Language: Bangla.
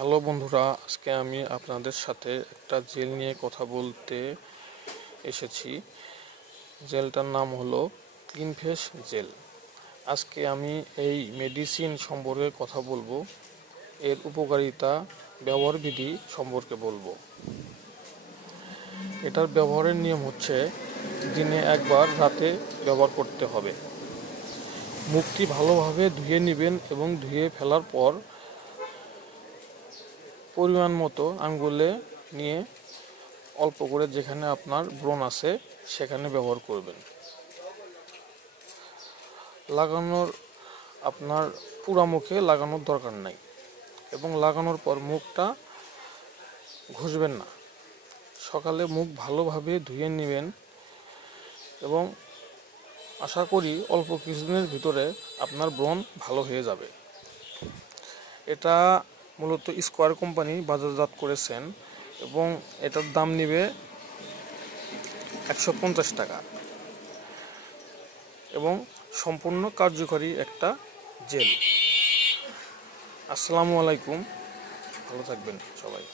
হ্যালো বন্ধুরা, আজকে আমি আপনাদের সাথে একটা জেল নিয়ে কথা বলতে এসেছি। জেলটার নাম হলো ক্লিন ফেস জেল। আজকে আমি এই মেডিসিন সম্পর্কে কথা বলবো, এর উপকারিতা, ব্যবহার বিধি সম্পর্কে বলবো। এটার ব্যবহারের নিয়ম হচ্ছে দিনে একবার, রাতে ব্যবহার করতে হবে। মুখটি ভালোভাবে ধুয়ে নেবেন এবং ধুয়ে ফেলার পর পরিমাণ মতো আঙ্গুলে নিয়ে অল্প করে যেখানে আপনার ব্রণ আছে সেখানে ব্যবহার করবেন। আপনার পুরা মুখে লাগানোর দরকার নাই এবং লাগানোর পর মুখটা ঘষবেন না। সকালে মুখ ভালোভাবে ধুয়ে নেবেন এবং আশা করি অল্প কিছুদিনের ভিতরে আপনার ব্রণ ভালো হয়ে যাবে। এটা মূলত স্কোয়ার কোম্পানি বাজারজাত করেছেন এবং এটার দাম নেবে 150 টাকা এবং সম্পূর্ণ কার্যকরী একটা জেল। আসসালামু আলাইকুম, ভালো থাকবেন সবাই।